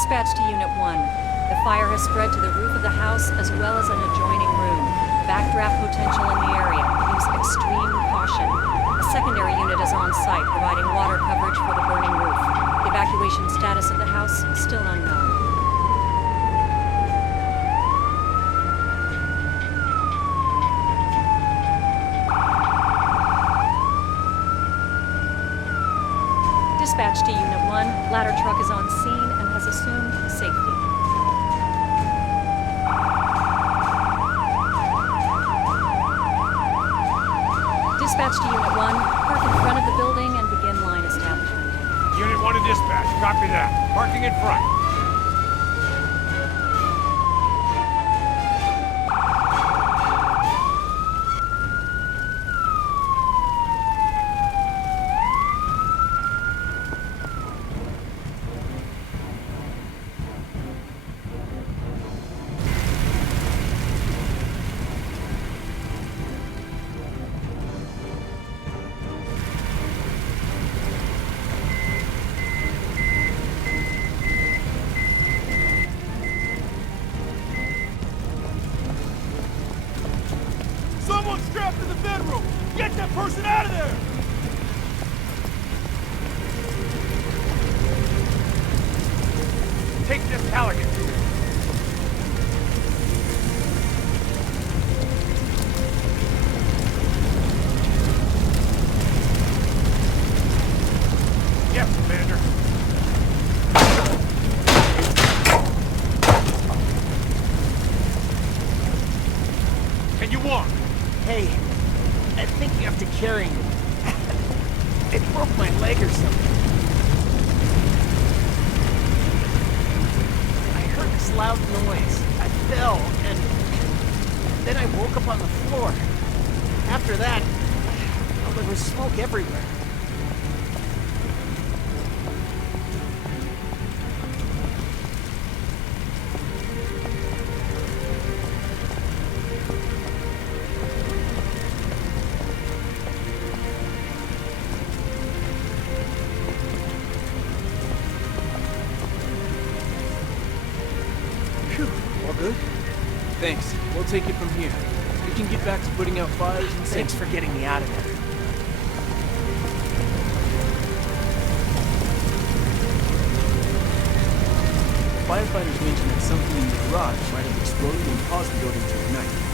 Dispatch to Unit 1. The fire has spread to the roof of the house as well as an adjoining room. Backdraft potential in the area. Use extreme caution. A secondary unit is on site, providing water coverage for the burning roof. The evacuation status of the house still unknown. Dispatch to Unit 1. Ladder truck is on scene and has assumed safety. Dispatch to Unit 1. Park in front of the building and begin line establishment. Unit 1 to dispatch. Copy that. Parking in front. Someone's trapped in the bedroom! Get that person out of there! Take this Halligan. Yes, Commander. Can you walk? Hey, I think you have to carry me. It broke my leg or something. I heard this loud noise. I fell, and then I woke up on the floor. After that, well, there was smoke everywhere. All good? Thanks. We'll take it from here. We can get back to putting out fires and Thanks for getting me out of there. Firefighters mentioned that something in the garage might have exploded and caused the building to ignite.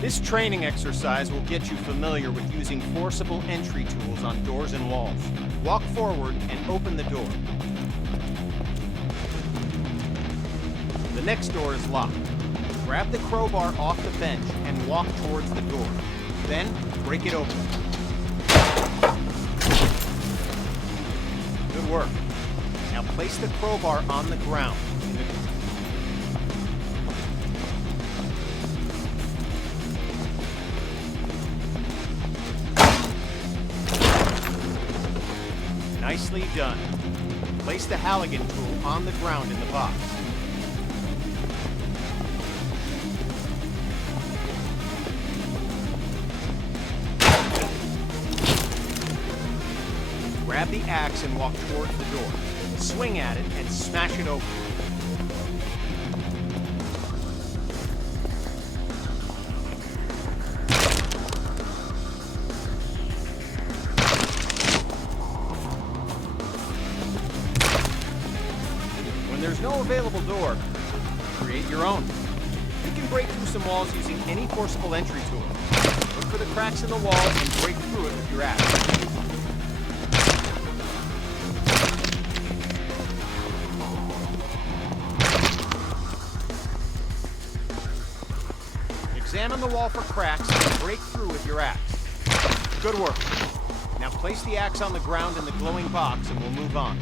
This training exercise will get you familiar with using forcible entry tools on doors and walls. Walk forward and open the door. The next door is locked. Grab the crowbar off the bench and walk towards the door. Then, break it open. Good work. Now place the crowbar on the ground. Nicely done. Place the Halligan tool on the ground in the box. Grab the axe and walk towards the door. Swing at it and smash it open. When there's no available door, create your own. You can break through some walls using any forcible entry tool. Look for the cracks in the wall and break through it with your axe. Examine the wall for cracks and break through with your axe. Good work. Now place the axe on the ground in the glowing box and we'll move on.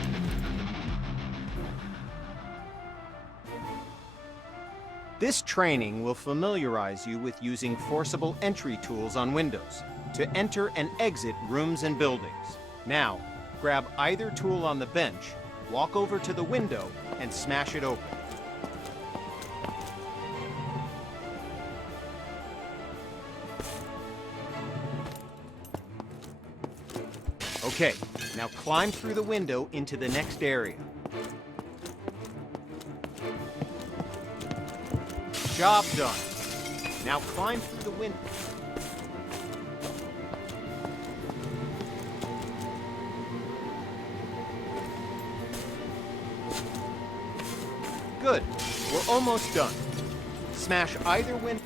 This training will familiarize you with using forcible entry tools on windows to enter and exit rooms and buildings. Now, grab either tool on the bench, walk over to the window, and smash it open. Okay, now climb through the window into the next area. Job done. Now climb through the window. Good. We're almost done. Smash either window.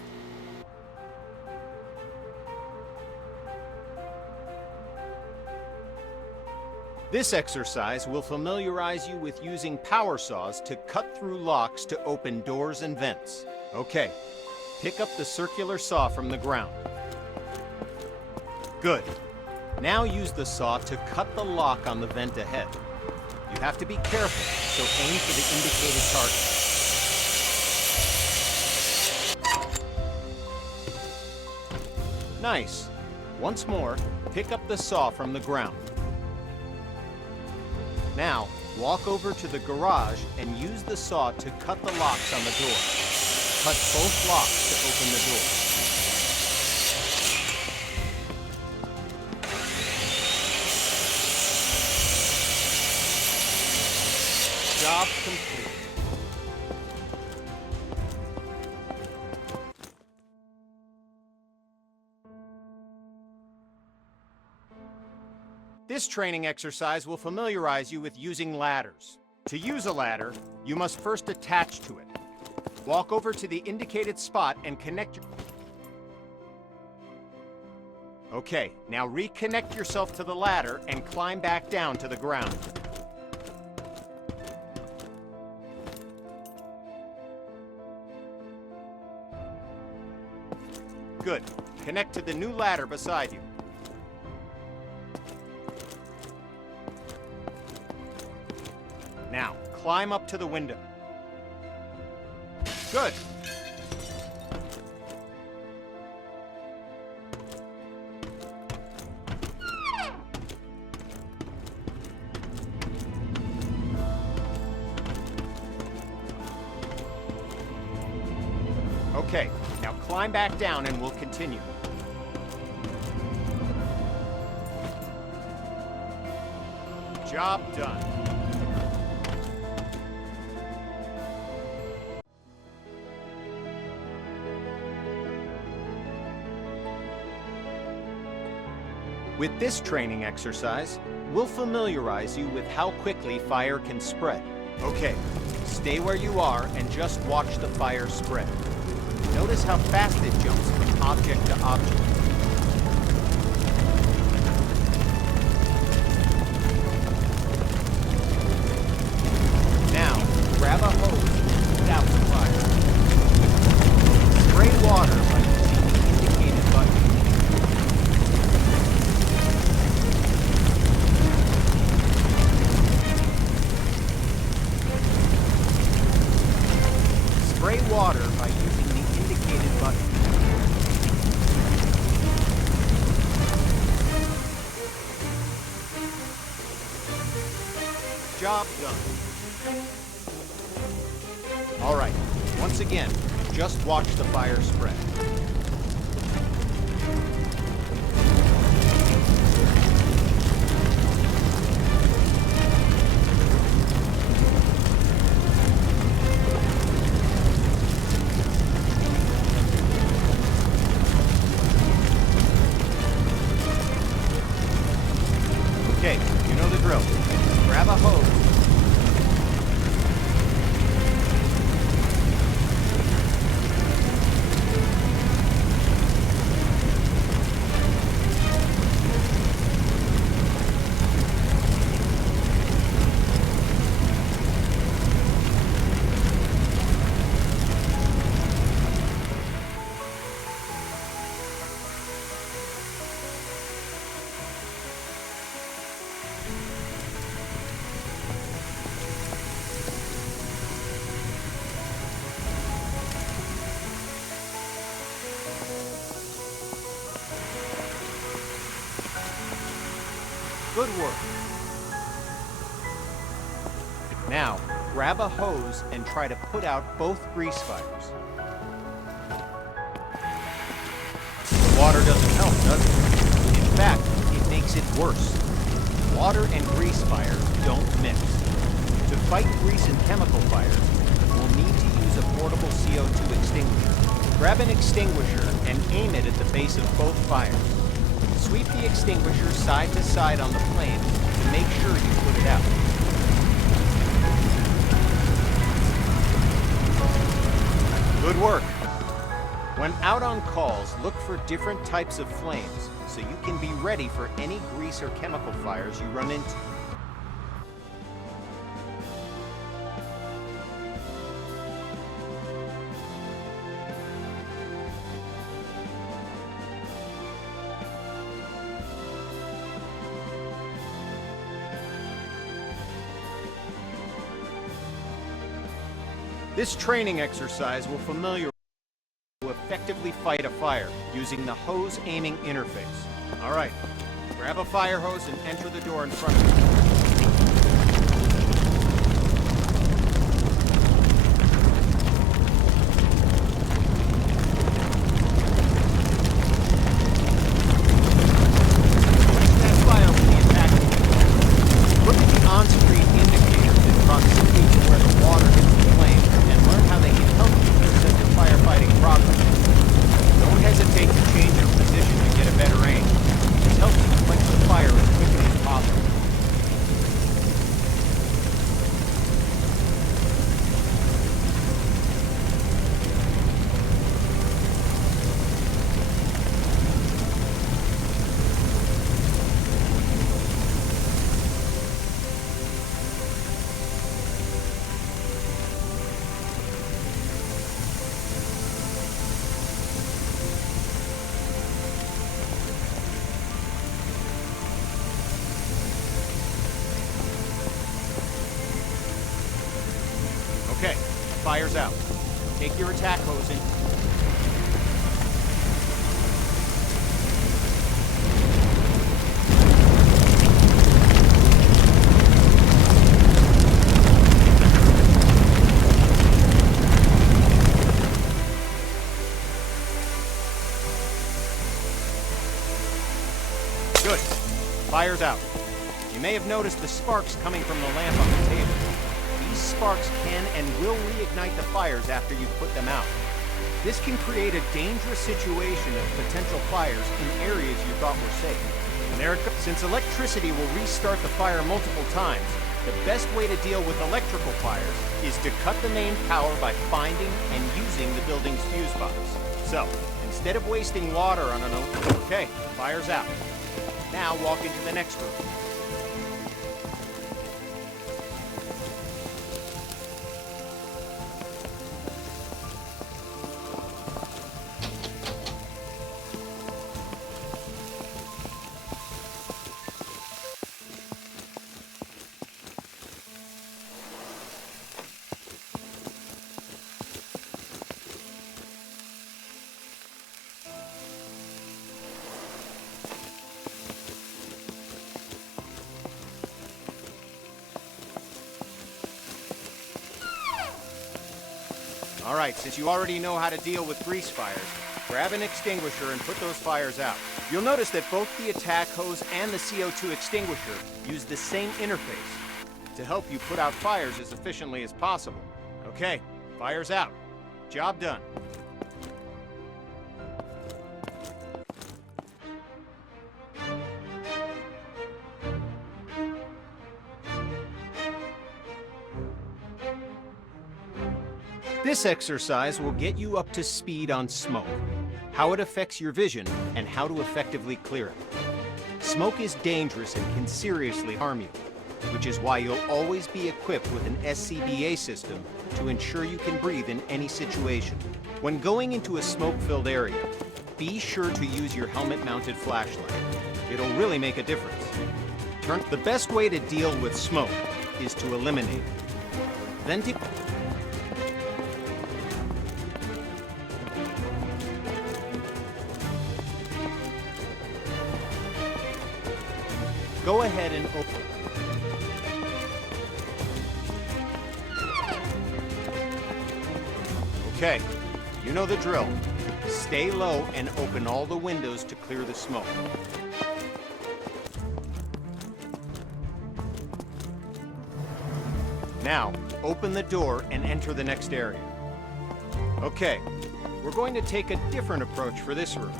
This exercise will familiarize you with using power saws to cut through locks to open doors and vents. Okay, pick up the circular saw from the ground. Good. Now use the saw to cut the lock on the vent ahead. You have to be careful, so aim for the indicated target. Nice. Once more, pick up the saw from the ground. Now, walk over to the garage and use the saw to cut the locks on the door. Cut both locks to open the door. Job complete. This training exercise will familiarize you with using ladders. To use a ladder, you must first attach to it. Walk over to the indicated spot and connect your... Okay, now reconnect yourself to the ladder and climb back down to the ground. Good. Connect to the new ladder beside you. Now, climb up to the window. Good. Okay, now climb back down and we'll continue. Job done. With this training exercise, we'll familiarize you with how quickly fire can spread. Okay, stay where you are and just watch the fire spread. Notice how fast it jumps from object to object. Now, grab a hose and put out the fire. Spray water by using the indicated button. Spray water by using the indicated button. Job done. All right, once again, just watch the fire spread. Okay, you know the drill. Grab a hose. Good work. Now, grab a hose and try to put out both grease fires. The water doesn't help, does it? In fact, it makes it worse. Water and grease fires don't mix. To fight grease and chemical fires, we'll need to use a portable CO2 extinguisher. Grab an extinguisher and aim it at the base of both fires. Sweep the extinguisher side to side on the flame to make sure you put it out. Good work. When out on calls, look for different types of flames so you can be ready for any grease or chemical fires you run into. This training exercise will familiarize you to effectively fight a fire using the hose aiming interface. All right, grab a fire hose and enter the door in front of you. That's fire with the attack. Look at the on-screen indicators in proximity to where the water hits the flame and learn how they can help you set your firefighting progress. Don't hesitate to change your position to get a better aim. This helps you quench the fire as quickly as possible. Okay, fire's out. Take your attack hose in. Good. Fire's out. You may have noticed the sparks coming from the lamp on the table. These sparks can and will reignite the fires after you put them out. This can create a dangerous situation of potential fires in areas you thought were safe. And there it goes. Since electricity will restart the fire multiple times, The best way to deal with electrical fires is to cut the main power by finding and using the building's fuse box. So, instead of wasting water on an okay, fire's out. Now walk into the next room. All right, since you already know how to deal with grease fires, grab an extinguisher and put those fires out. You'll notice that both the attack hose and the CO2 extinguisher use the same interface to help you put out fires as efficiently as possible. Okay, fire's out. Job done. This exercise will get you up to speed on smoke, how it affects your vision, and how to effectively clear it. Smoke is dangerous and can seriously harm you, which is why you'll always be equipped with an SCBA system to ensure you can breathe in any situation. When going into a smoke-filled area, be sure to use your helmet-mounted flashlight. It'll really make a difference. The best way to deal with smoke is to eliminate it. Go ahead and open. Okay, you know the drill. Stay low and open all the windows to clear the smoke. Now, open the door and enter the next area. Okay, we're going to take a different approach for this room.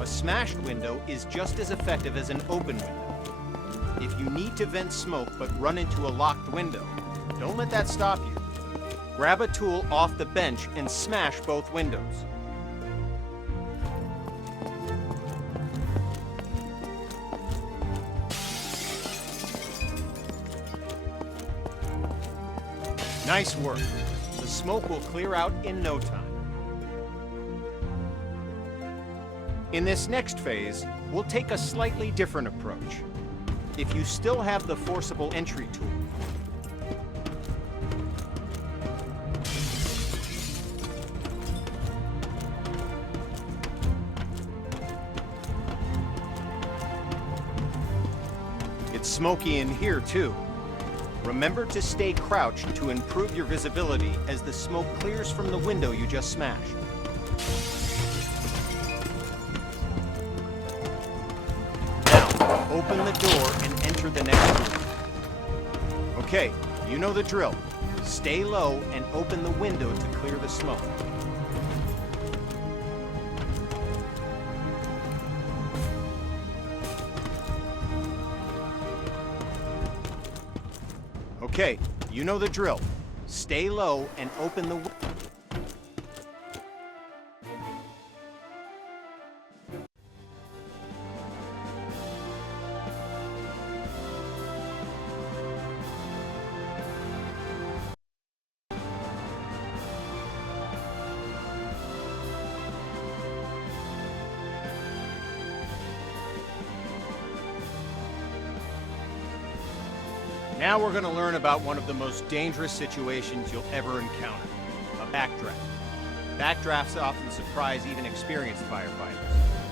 A smashed window is just as effective as an open window. If you need to vent smoke but run into a locked window, don't let that stop you. Grab a tool off the bench and smash both windows. Nice work. The smoke will clear out in no time. In this next phase, we'll take a slightly different approach. If you still have the forcible entry tool, it's smoky in here too. Remember to stay crouched to improve your visibility as the smoke clears from the window you just smashed. Open the door and enter the next room. Okay, you know the drill. Stay low and open the window to clear the smoke. Okay, you know the drill. Stay low and open the window. Now we're going to learn about one of the most dangerous situations you'll ever encounter, a backdraft. Backdrafts often surprise even experienced firefighters.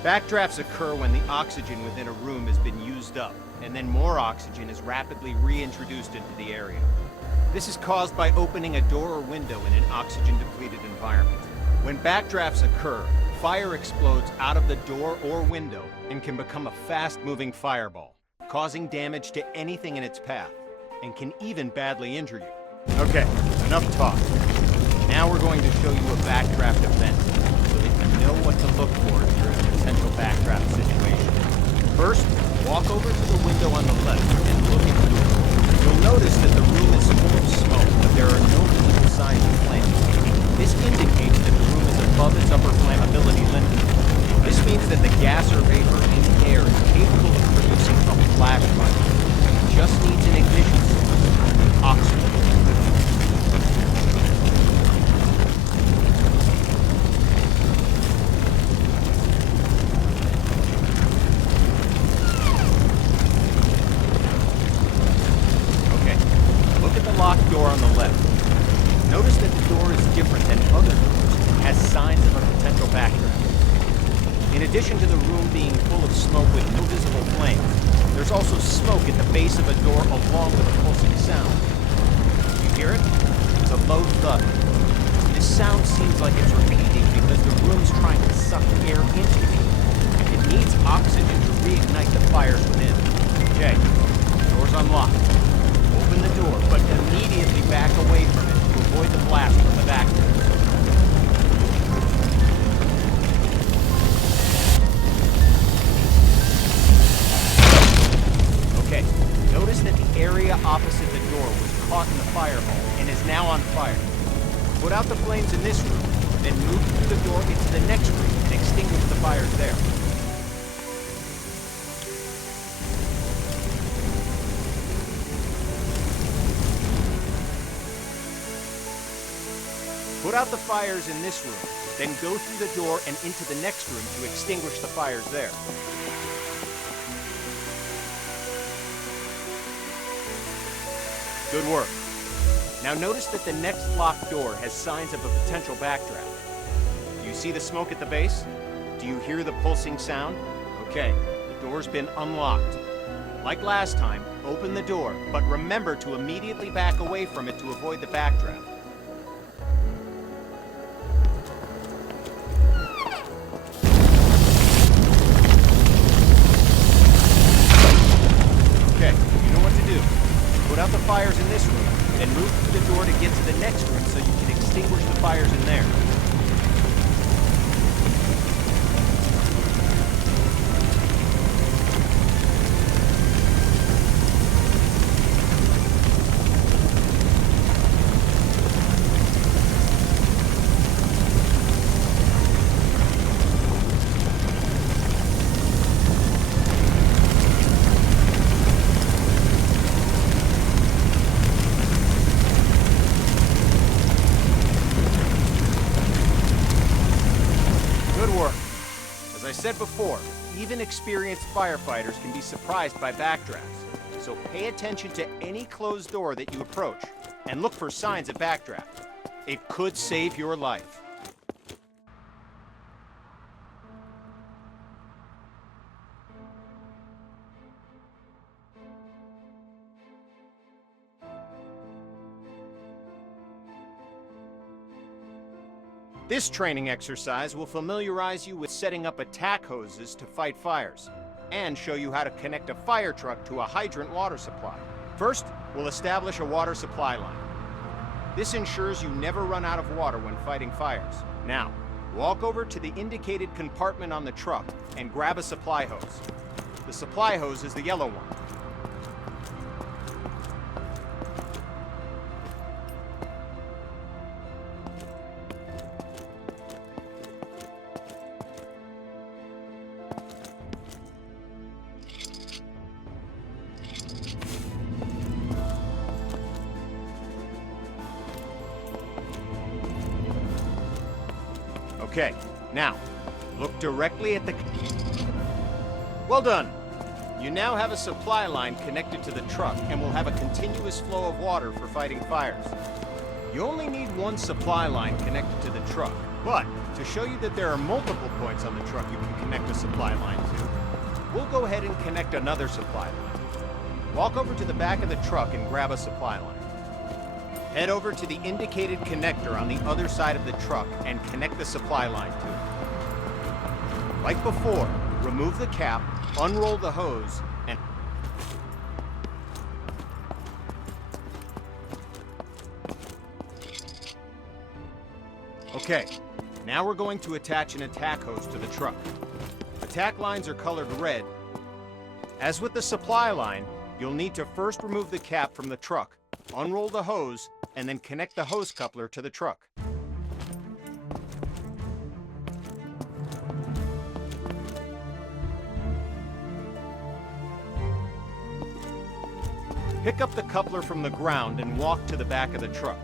Backdrafts occur when the oxygen within a room has been used up, and then more oxygen is rapidly reintroduced into the area. This is caused by opening a door or window in an oxygen-depleted environment. When backdrafts occur, fire explodes out of the door or window and can become a fast-moving fireball, causing damage to anything in its path, and can even badly injure you. Okay, enough talk. Now we're going to show you a backdraft event, so that you know what to look for during a potential backdraft situation. First, walk over to the window on the left and look into the room. You'll notice that the room is full of smoke, but there are no visible signs of flames. This indicates that the room is above its upper flammability limit. This means that the gas or vapor in the air is capable of producing a flash fire. It just needs an ignition source: oxygen. Locked door on the left. Notice that the door is different than other doors. It has signs of a potential backdraft. In addition to the room being full of smoke with no visible flames, there's also smoke at the base of a door along with a pulsing sound. You hear it? It's a low thud. This sound seems like it's repeating because the room's trying to suck air into it. It needs oxygen to reignite the fires within. Okay, door's unlocked. Open the door, but immediately back away from it to avoid the blast from the back. Okay, notice that the area opposite the door was caught in the fire hole and is now on fire. Put out the flames in this room, then move through the door into the next room and extinguish the fires there. Put out the fires in this room, then go through the door and into the next room to extinguish the fires there. Good work. Now notice that the next locked door has signs of a potential backdraft. Do you see the smoke at the base? Do you hear the pulsing sound? Okay, the door's been unlocked. Like last time, open the door, but remember to immediately back away from it to avoid the backdraft. Put out the fires in this room, then move through the door to get to the next room so you can extinguish the fires in there. As I said before, even experienced firefighters can be surprised by backdrafts, so pay attention to any closed door that you approach, and look for signs of backdraft. It could save your life. This training exercise will familiarize you with setting up attack hoses to fight fires, and show you how to connect a fire truck to a hydrant water supply. First, we'll establish a water supply line. This ensures you never run out of water when fighting fires. Now, walk over to the indicated compartment on the truck and grab a supply hose. The supply hose is the yellow one. Okay, now, look directly at the... Well done! You now have a supply line connected to the truck and will have a continuous flow of water for fighting fires. You only need one supply line connected to the truck, but to show you that there are multiple points on the truck you can connect a supply line to, we'll go ahead and connect another supply line. Walk over to the back of the truck and grab a supply line. Head over to the indicated connector on the other side of the truck and connect the supply line to it. Like before, remove the cap, unroll the hose, and... Okay, now we're going to attach an attack hose to the truck. Attack lines are colored red. As with the supply line, You'll need to first remove the cap from the truck, unroll the hose, and then connect the hose coupler to the truck. Pick up the coupler from the ground and walk to the back of the truck.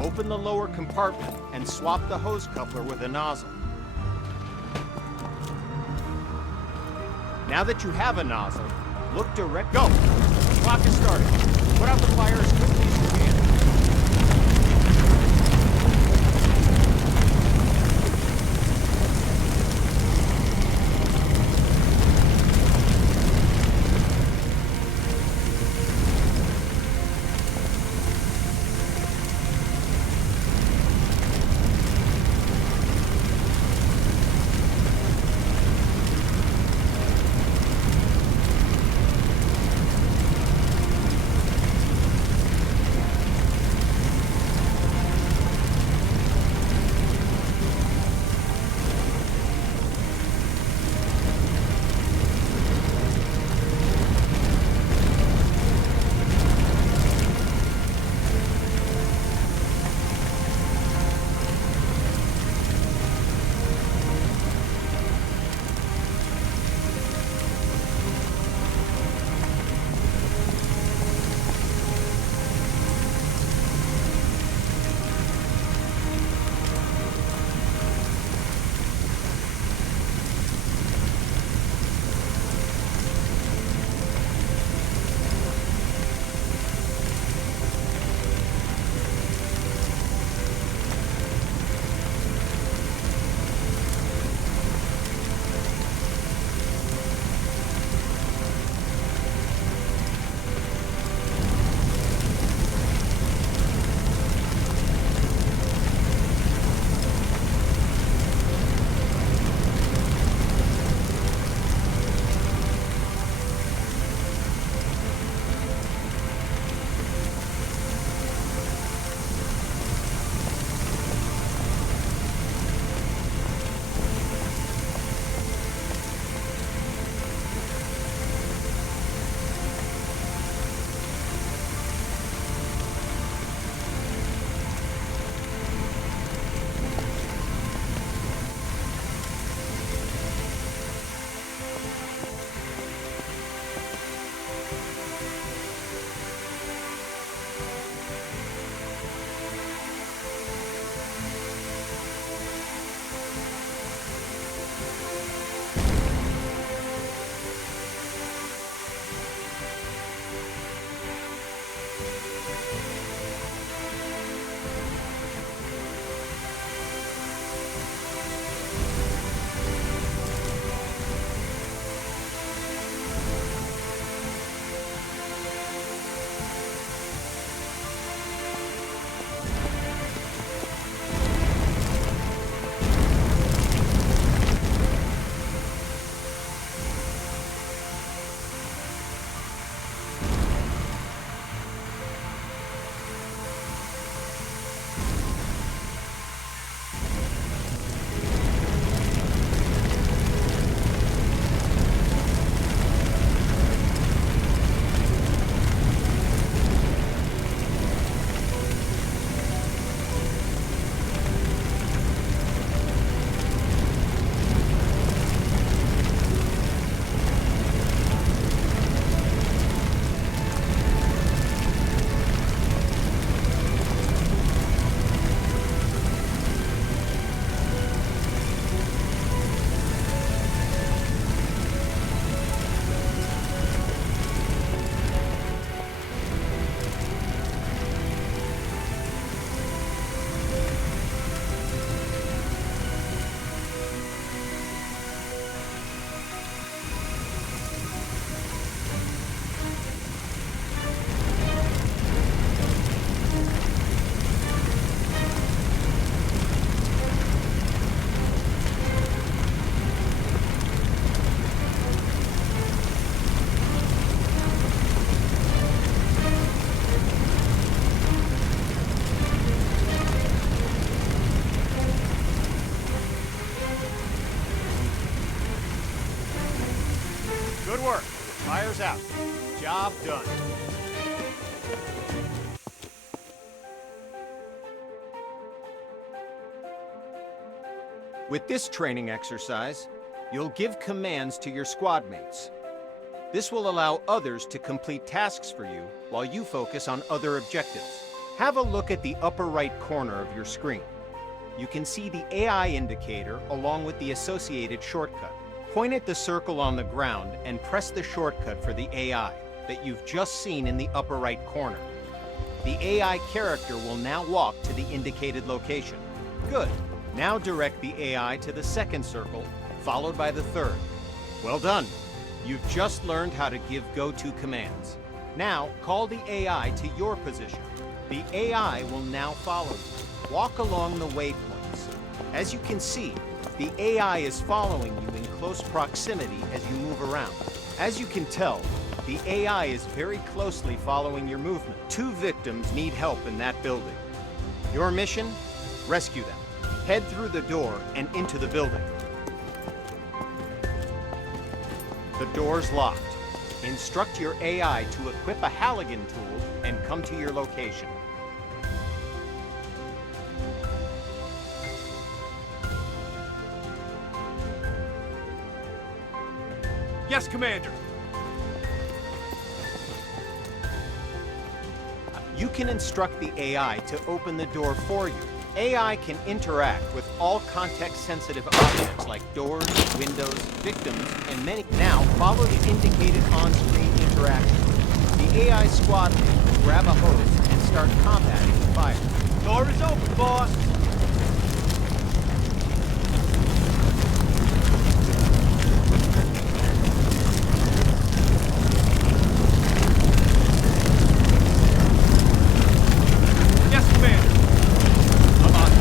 Open the lower compartment and swap the hose coupler with a nozzle. Now that you have a nozzle, look direct. Go! Clock is starting. Put out the fire as quickly as you can. Good work. Fire's out. Job done. With this training exercise, you'll give commands to your squad mates. This will allow others to complete tasks for you while you focus on other objectives. Have a look at the upper right corner of your screen. You can see the AI indicator along with the associated shortcut. Point at the circle on the ground and press the shortcut for the AI that you've just seen in the upper right corner. The AI character will now walk to the indicated location. Good. Now direct the AI to the second circle, followed by the third. Well done. You've just learned how to give go-to commands. Now, call the AI to your position. The AI will now follow you. Walk along the waypoints. As you can see, the AI is following you in close proximity as you move around. As you can tell, the AI is very closely following your movement. 2 victims need help in that building. Your mission? Rescue them. Head through the door and into the building. The door's locked. Instruct your AI to equip a Halligan tool and come to your location. Yes, Commander. You can instruct the AI to open the door for you. AI can interact with all context-sensitive objects like doors, windows, victims, and many. Now, follow the indicated on-screen interaction. The AI squad mate will grab a hose and start combating the fire. Door is open, boss. Yes, Commander. I'm on it.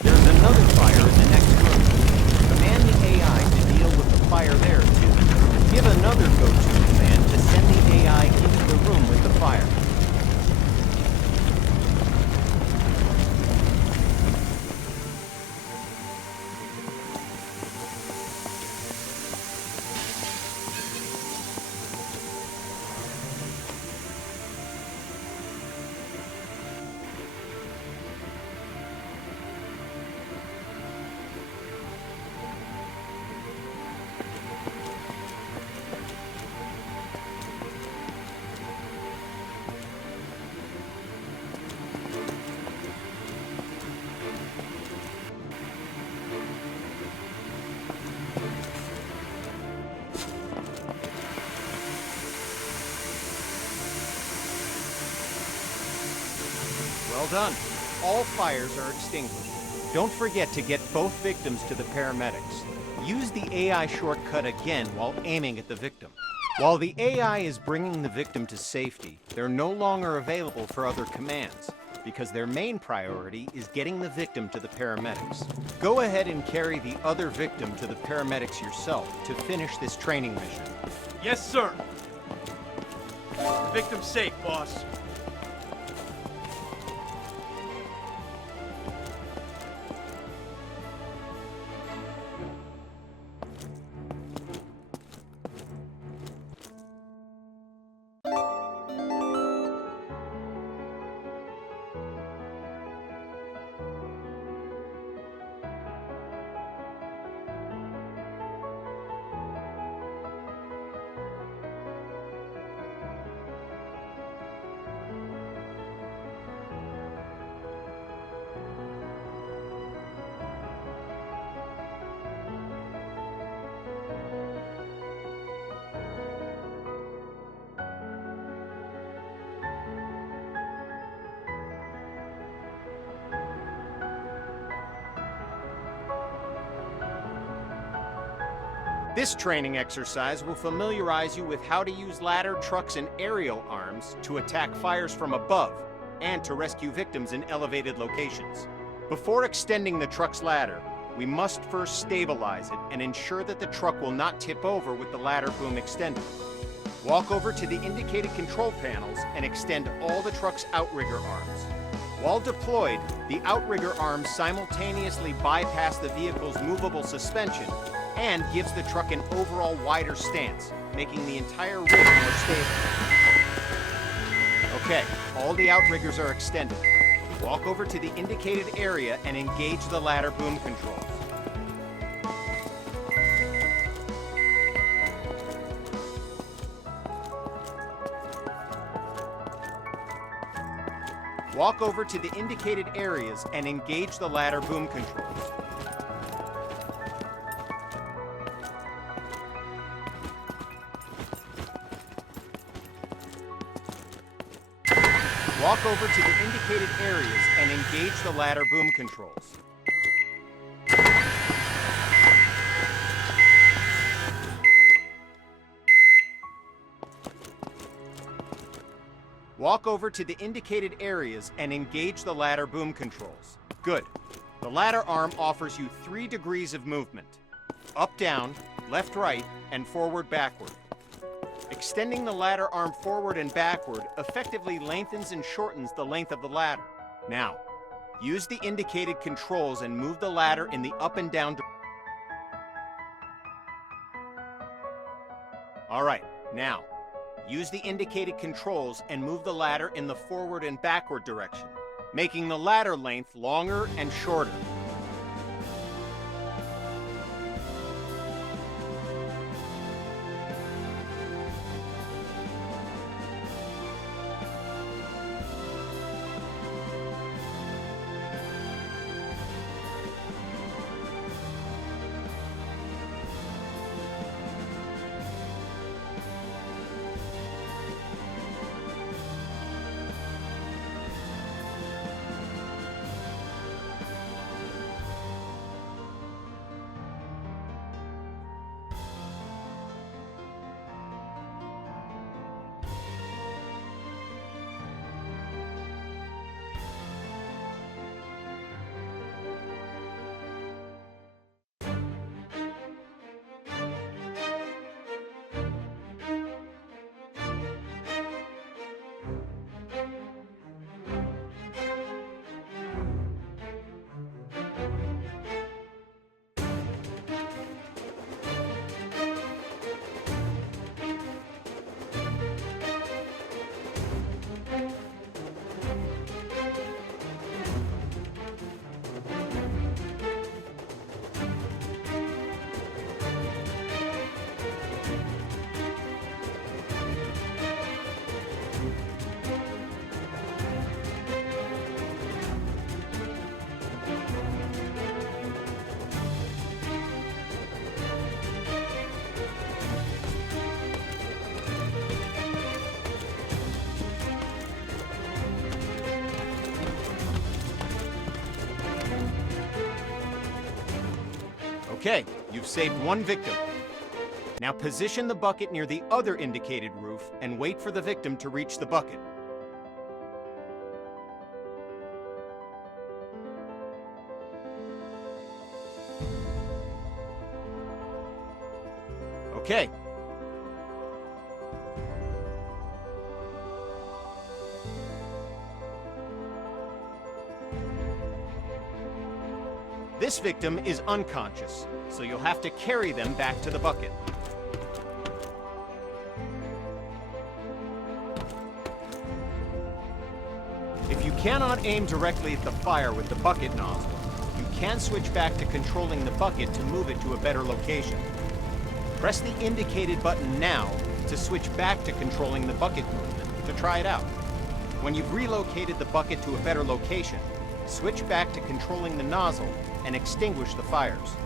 There's another fire in the next room. Command the AI to deal with the fire there, too. Give another go-to command to send the AI into the room with the fire. Well done. All fires are extinguished. Don't forget to get both victims to the paramedics. Use the AI shortcut again while aiming at the victim. While the AI is bringing the victim to safety, they're no longer available for other commands, because their main priority is getting the victim to the paramedics. Go ahead and carry the other victim to the paramedics yourself to finish this training mission. Yes, sir. The victim's safe, boss. This training exercise will familiarize you with how to use ladder trucks and aerial arms to attack fires from above and to rescue victims in elevated locations. Before extending the truck's ladder, we must first stabilize it and ensure that the truck will not tip over with the ladder boom extended. Walk over to the indicated control panels and extend all the truck's outrigger arms. While deployed, the outrigger arms simultaneously bypass the vehicle's movable suspension and gives the truck an overall wider stance, making the entire rig more stable. Okay, all the outriggers are extended. Walk over to the indicated area and engage the ladder boom controls. Walk over to the indicated areas and engage the ladder boom controls. Walk over to the indicated areas and engage the ladder boom controls. Walk over to the indicated areas and engage the ladder boom controls. Good. The ladder arm offers you 3 degrees of movement: up, down, left, right, and forward, backward. Extending the ladder arm forward and backward effectively lengthens and shortens the length of the ladder. Now, use the indicated controls and move the ladder in the up and down direction. All right, now, use the indicated controls and move the ladder in the forward and backward direction, making the ladder length longer and shorter. Okay, you've saved 1 victim. Now position the bucket near the other indicated roof and wait for the victim to reach the bucket. Okay. This victim is unconscious, so you'll have to carry them back to the bucket. If you cannot aim directly at the fire with the bucket nozzle, you can switch back to controlling the bucket to move it to a better location. Press the indicated button now to switch back to controlling the bucket movement to try it out. When you've relocated the bucket to a better location, switch back to controlling the nozzle and extinguish the fires.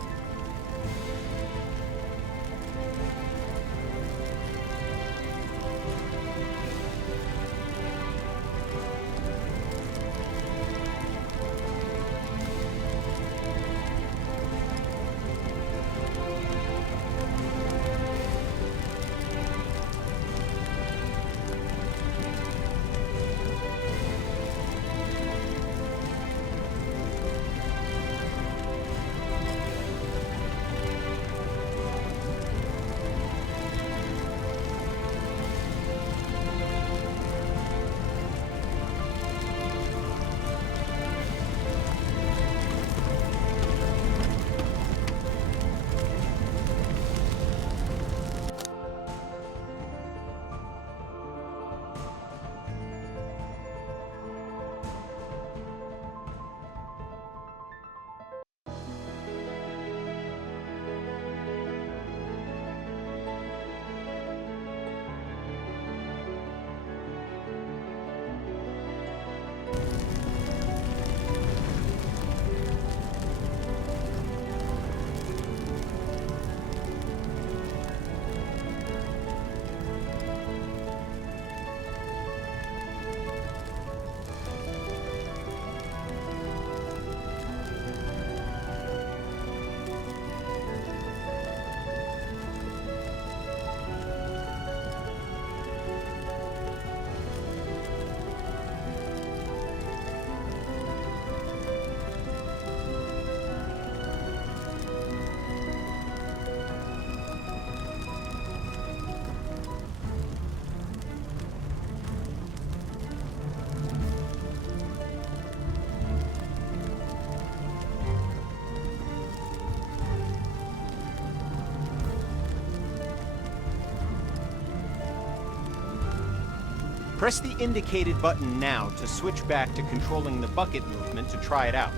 Press the indicated button now to switch back to controlling the bucket movement to try it out.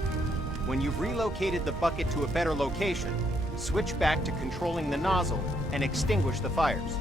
When you've relocated the bucket to a better location, switch back to controlling the nozzle and extinguish the fires.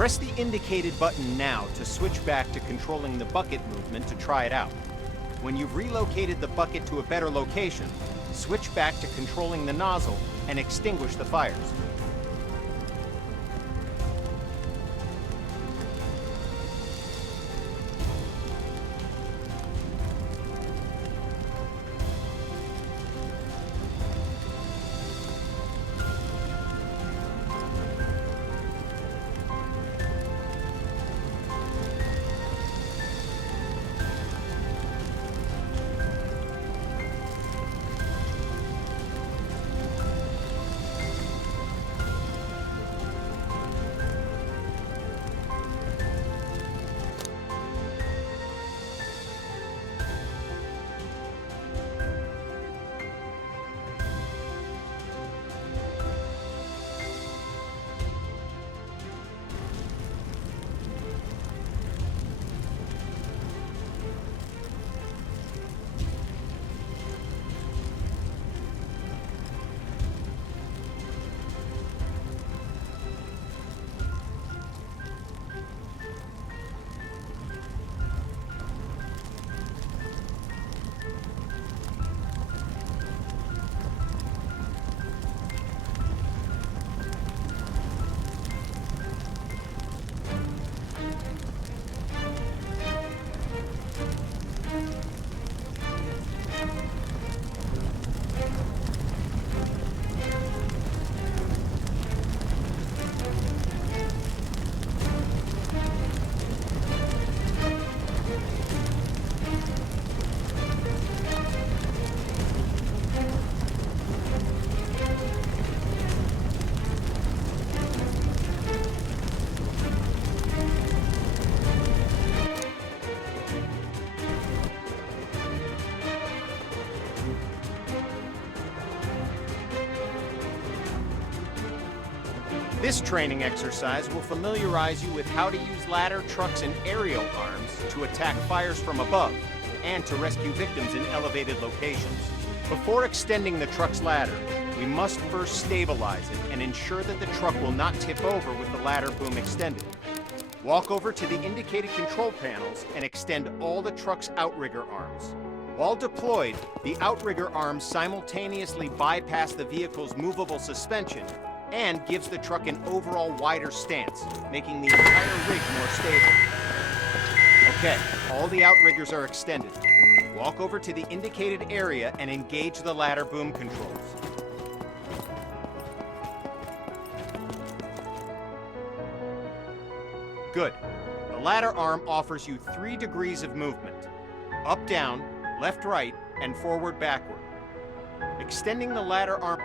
Press the indicated button now to switch back to controlling the bucket movement to try it out. When you've relocated the bucket to a better location, switch back to controlling the nozzle and extinguish the fires. This training exercise will familiarize you with how to use ladder, trucks, and aerial arms to attack fires from above and to rescue victims in elevated locations. Before extending the truck's ladder, we must first stabilize it and ensure that the truck will not tip over with the ladder boom extended. Walk over to the indicated control panels and extend all the truck's outrigger arms. While deployed, the outrigger arms simultaneously bypass the vehicle's movable suspension and gives the truck an overall wider stance, making the entire rig more stable. Okay, all the outriggers are extended. Walk over to the indicated area and engage the ladder boom controls. Good. The ladder arm offers you 3 degrees of movement: up, down, left, right, and forward, backward. Extending the ladder arm...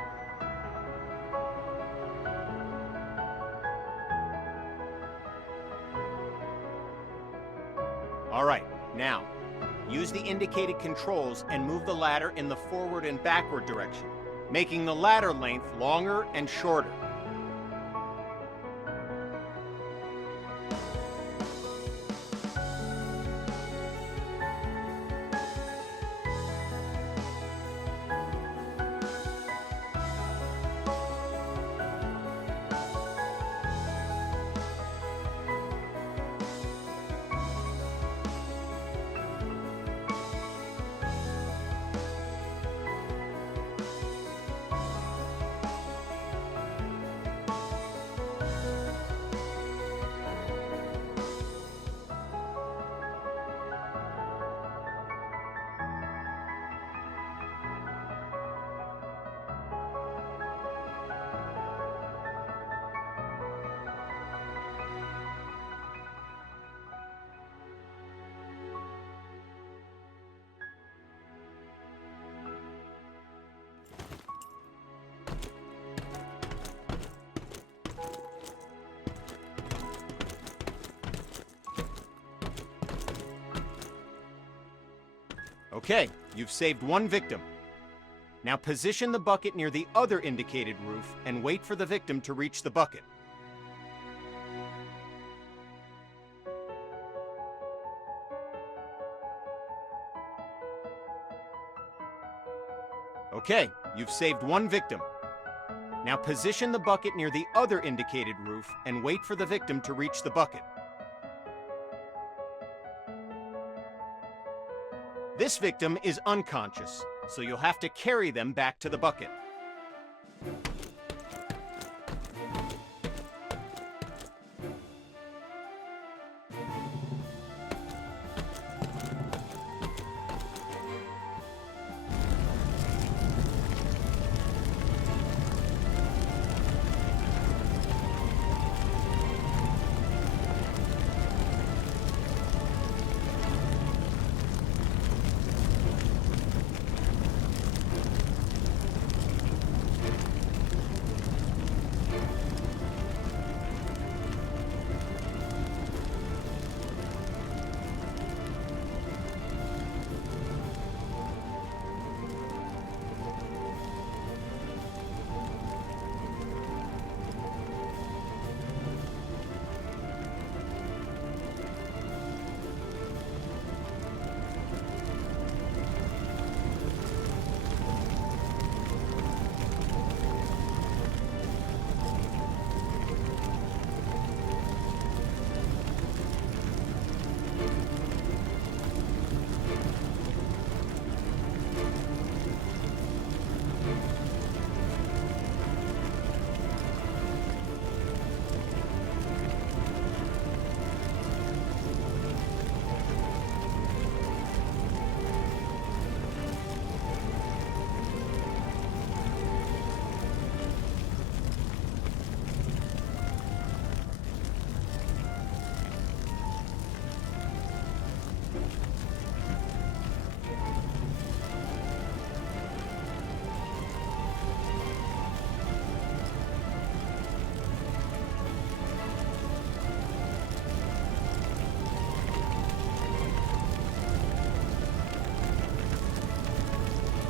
All right, now, use the indicated controls and move the ladder in the forward and backward direction, making the ladder length longer and shorter. Okay, you've saved 1 victim. Now position the bucket near the other indicated roof and wait for the victim to reach the bucket. Okay, you've saved 1 victim. Now position the bucket near the other indicated roof and wait for the victim to reach the bucket. This victim is unconscious, so you'll have to carry them back to the bucket.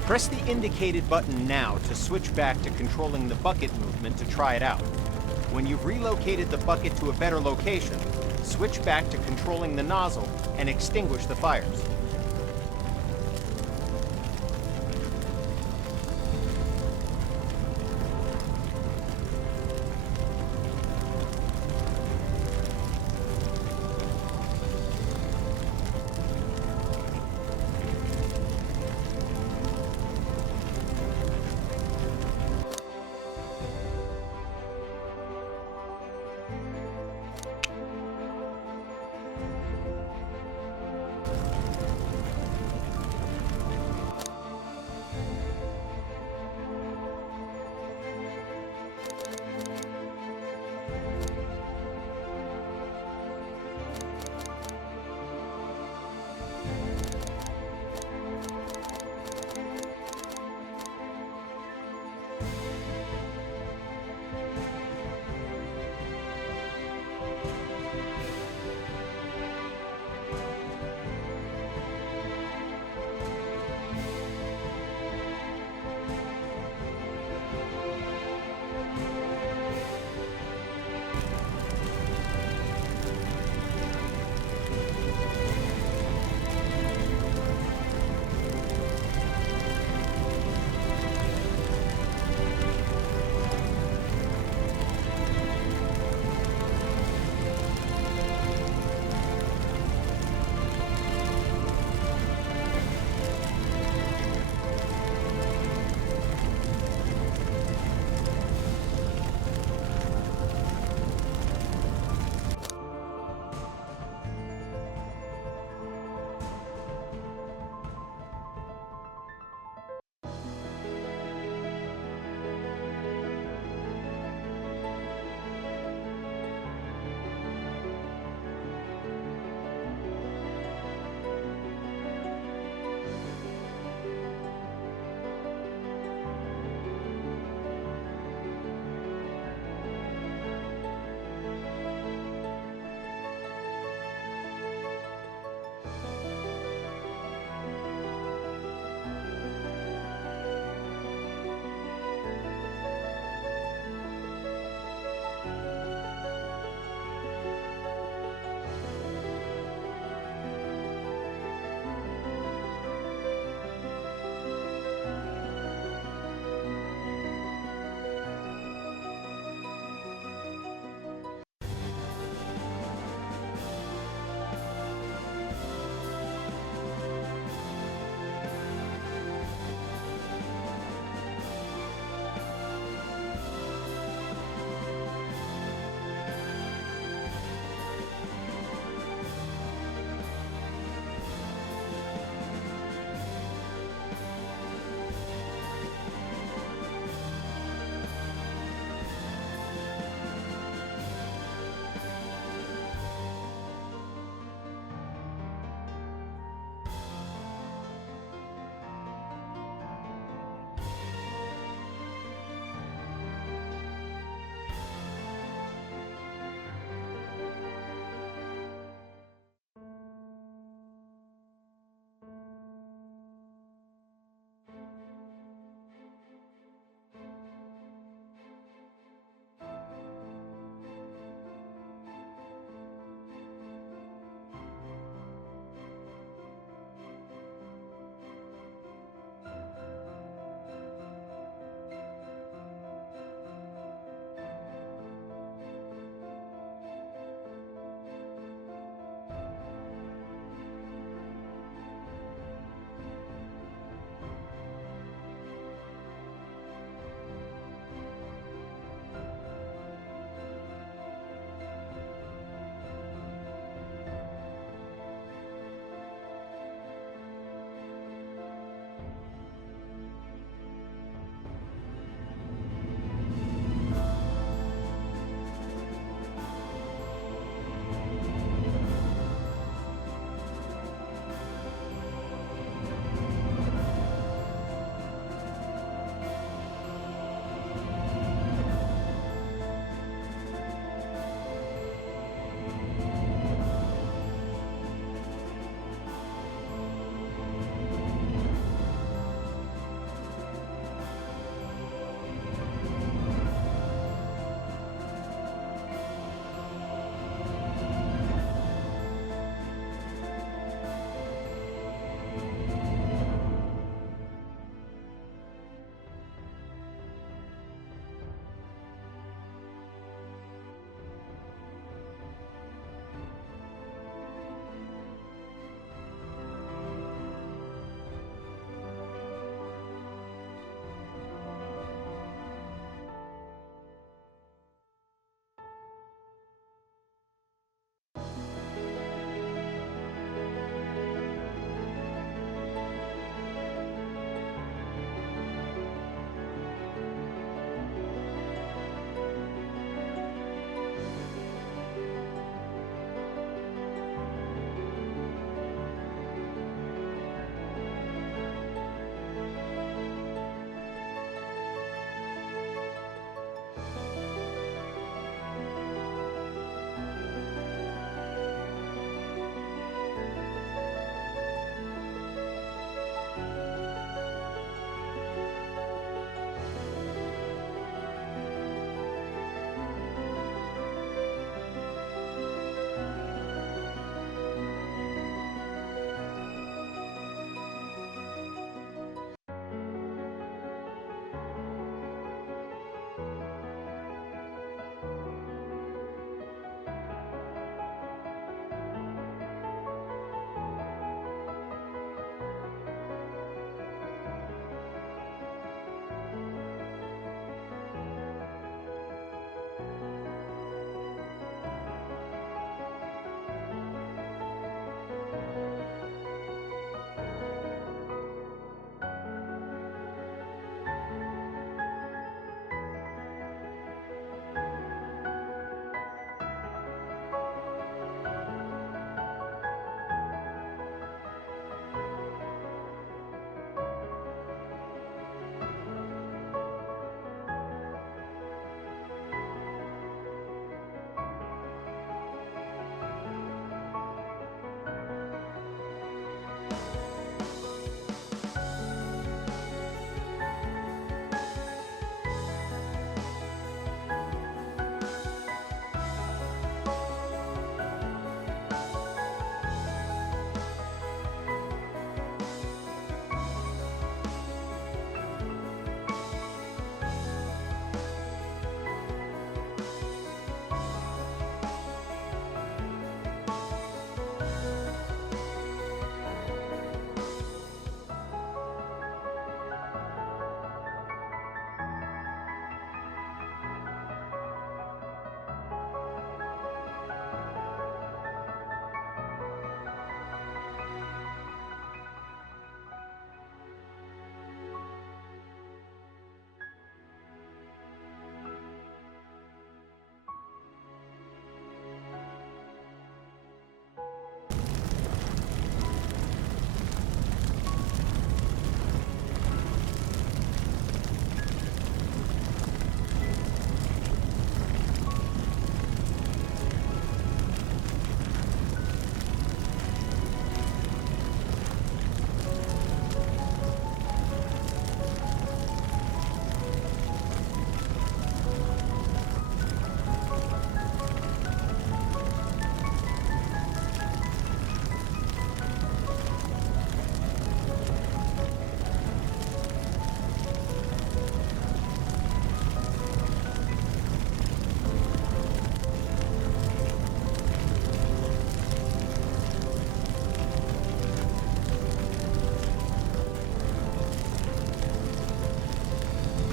Press the indicated button now to switch back to controlling the bucket movement to try it out. When you've relocated the bucket to a better location, switch back to controlling the nozzle and extinguish the fires.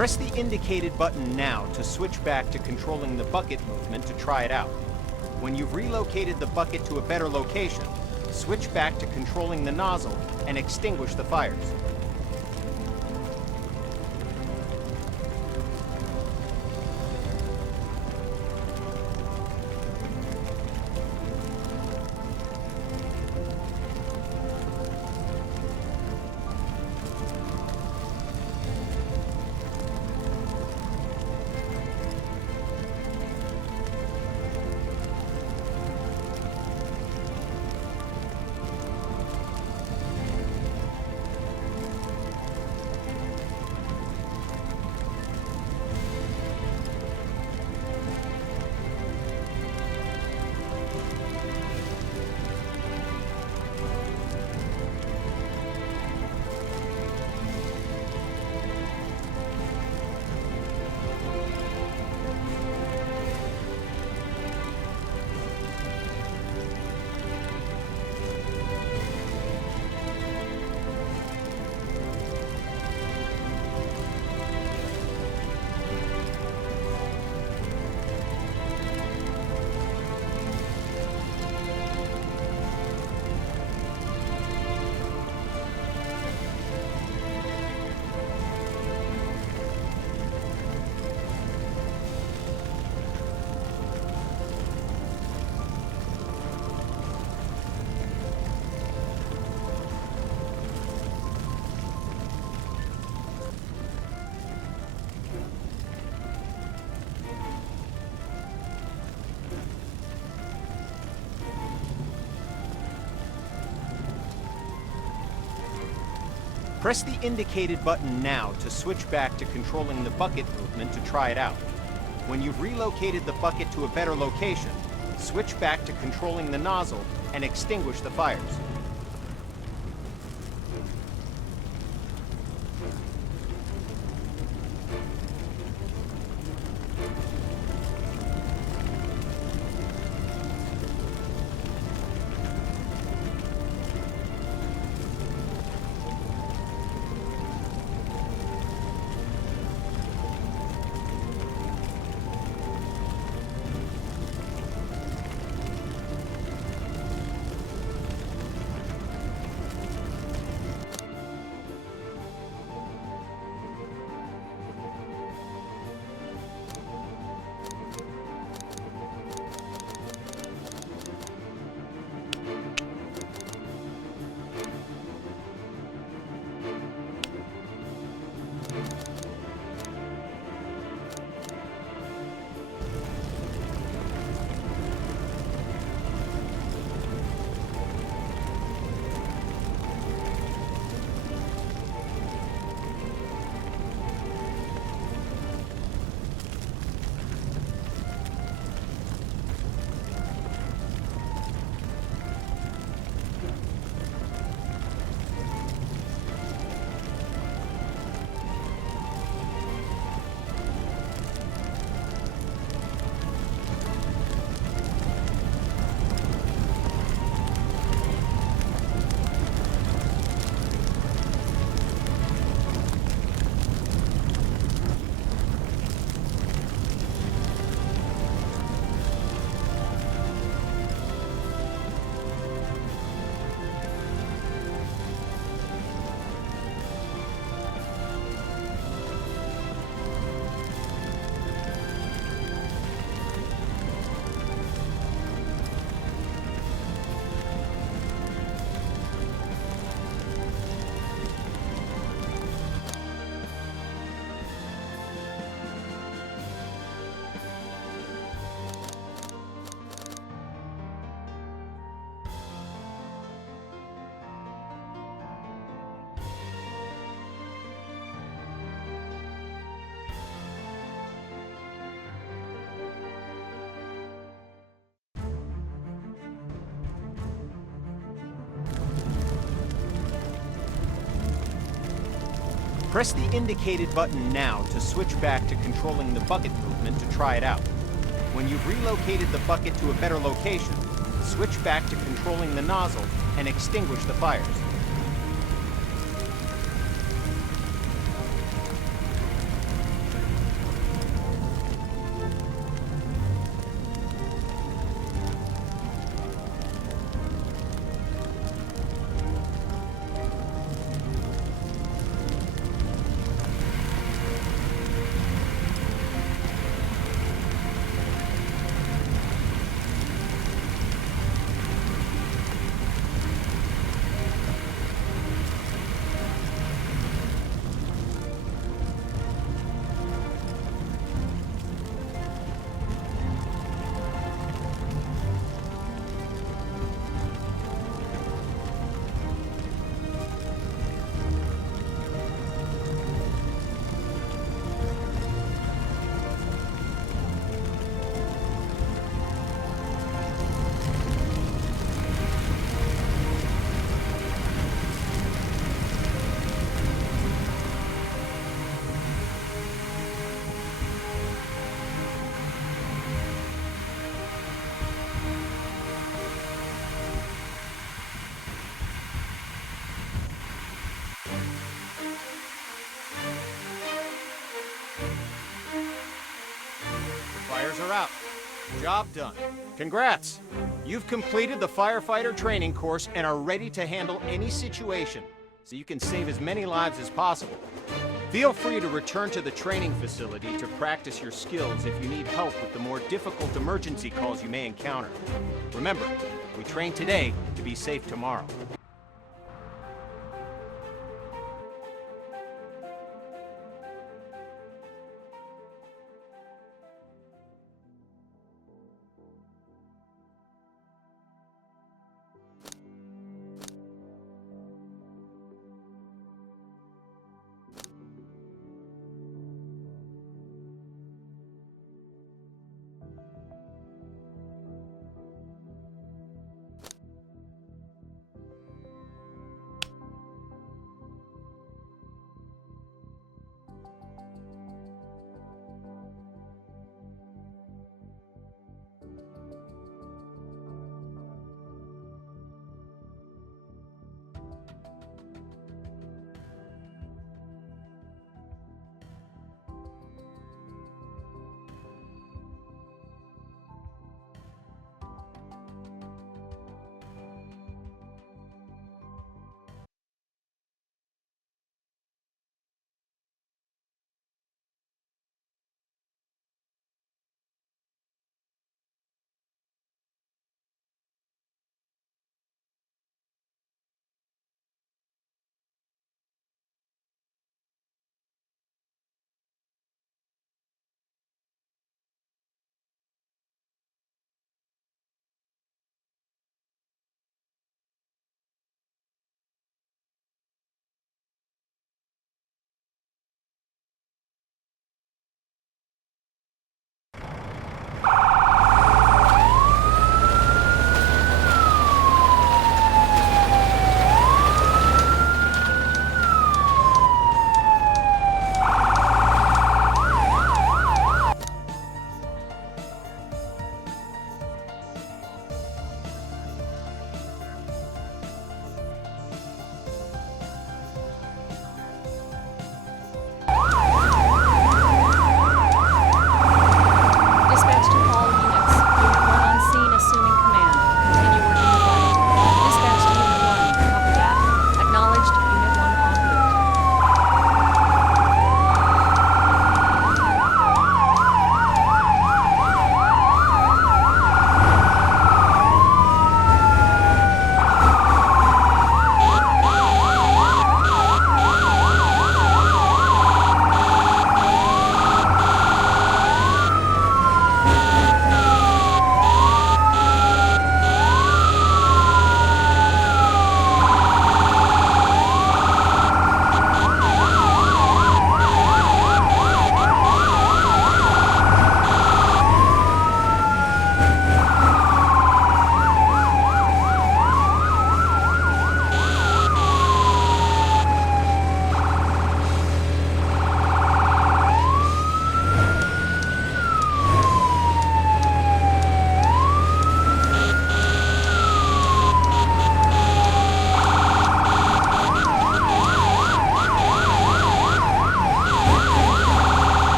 Press the indicated button now to switch back to controlling the bucket movement to try it out. When you've relocated the bucket to a better location, switch back to controlling the nozzle and extinguish the fires. Press the indicated button now to switch back to controlling the bucket movement to try it out. When you've relocated the bucket to a better location, switch back to controlling the nozzle and extinguish the fires. Press the indicated button now to switch back to controlling the bucket movement to try it out. When you've relocated the bucket to a better location, switch back to controlling the nozzle and extinguish the fires. are out. Job done. Congrats! You've completed the firefighter training course and are ready to handle any situation, so you can save as many lives as possible. Feel free to return to the training facility to practice your skills if you need help with the more difficult emergency calls you may encounter. Remember, we train today to be safe tomorrow.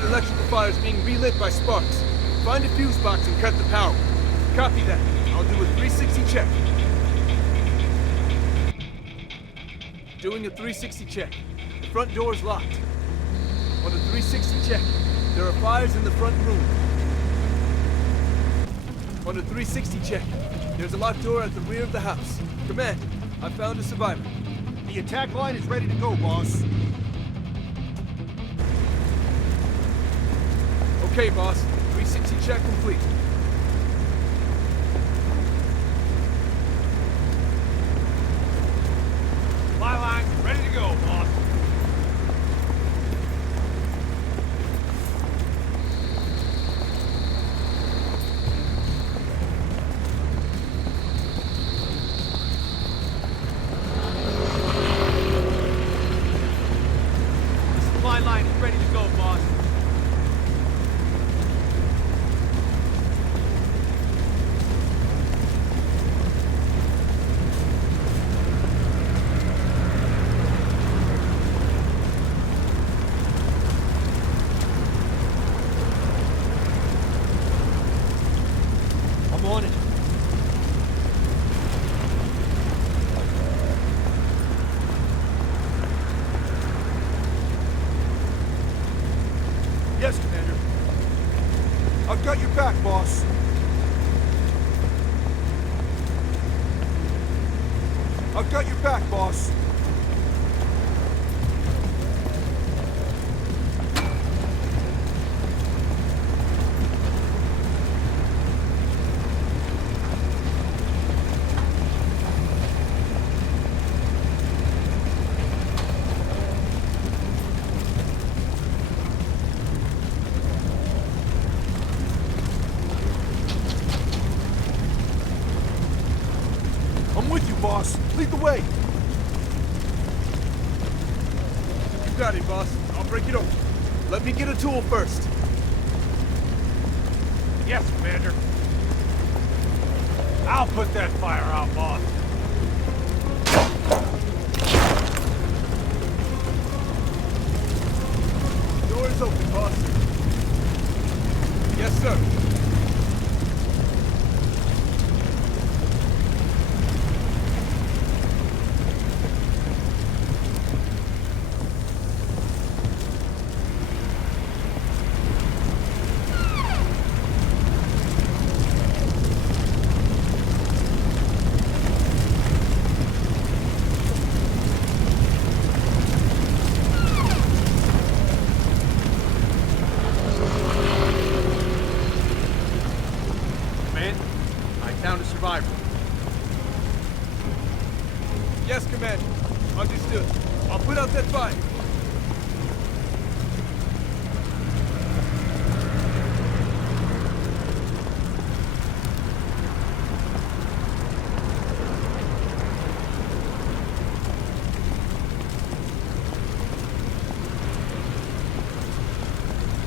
that electrical fire is being relit by sparks. Find a fuse box and cut the power. Copy that. I'll do a 360 check. Doing a 360 check. The front door is locked. On the 360 check, there are fires in the front room. On the 360 check, there's a locked door at the rear of the house. Command, I found a survivor. The attack line is ready to go, boss. Okay, boss. 360 check complete. Fly line ready to go, boss. The supply line is ready to go, boss. I'm on it. Yes, Commander. I've got your back, boss. I've got your back, boss. I'm with you, boss. Lead the way. You got it, boss. I'll break it open. Let me get a tool first. Yes, Commander. I'll put that fire out, boss. Door is open, boss. Yes, sir. Command, I found a survivor. Yes, Commander. Understood. I'll put out that fire.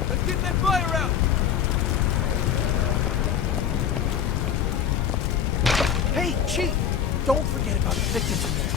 Let's get that fire out! Hey, Chief! Don't forget about the victims in there.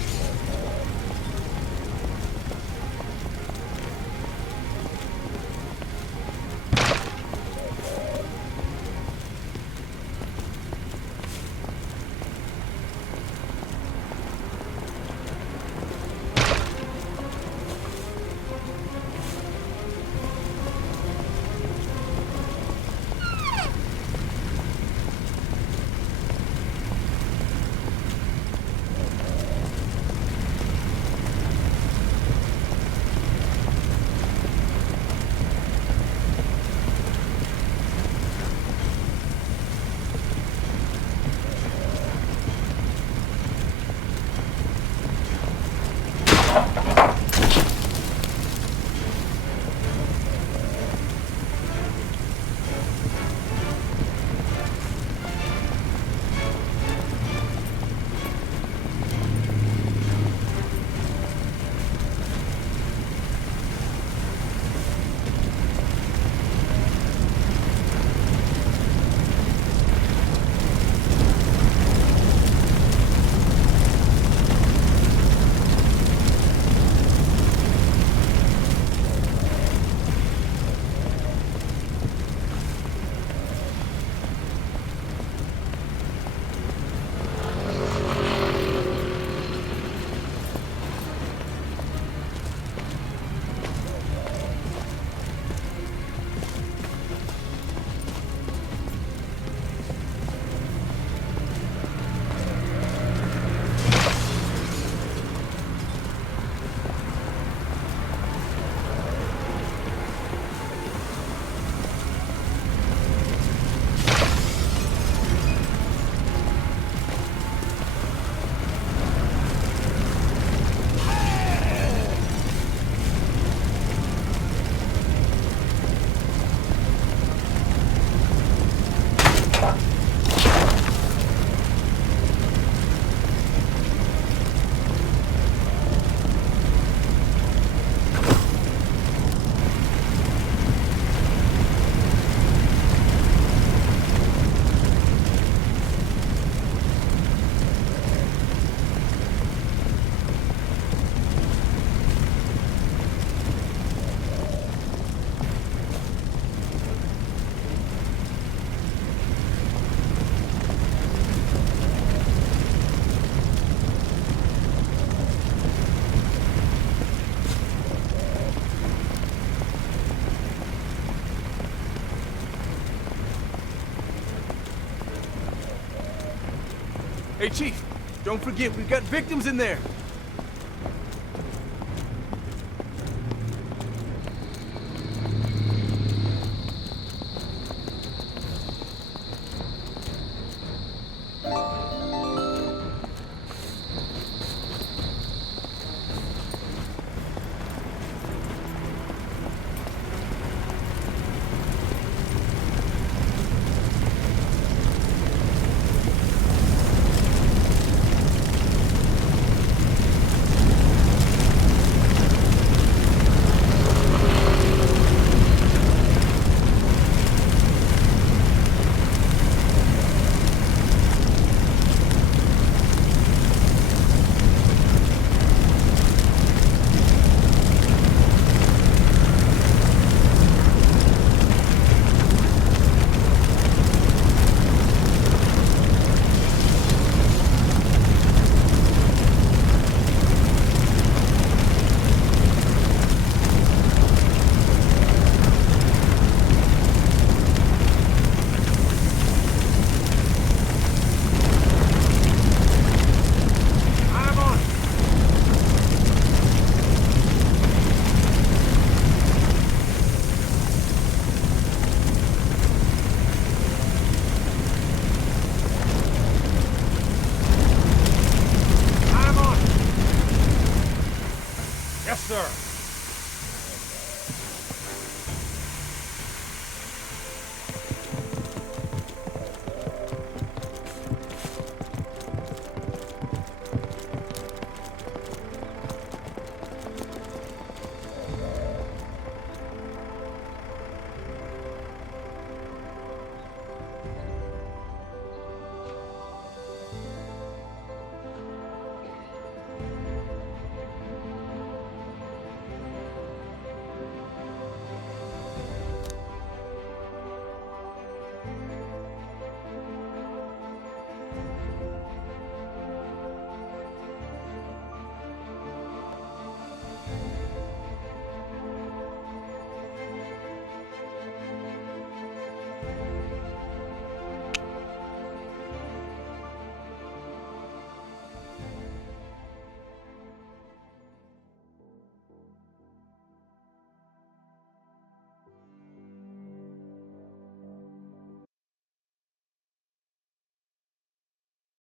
Hey, Chief, don't forget, we've got victims in there. Yes, sir.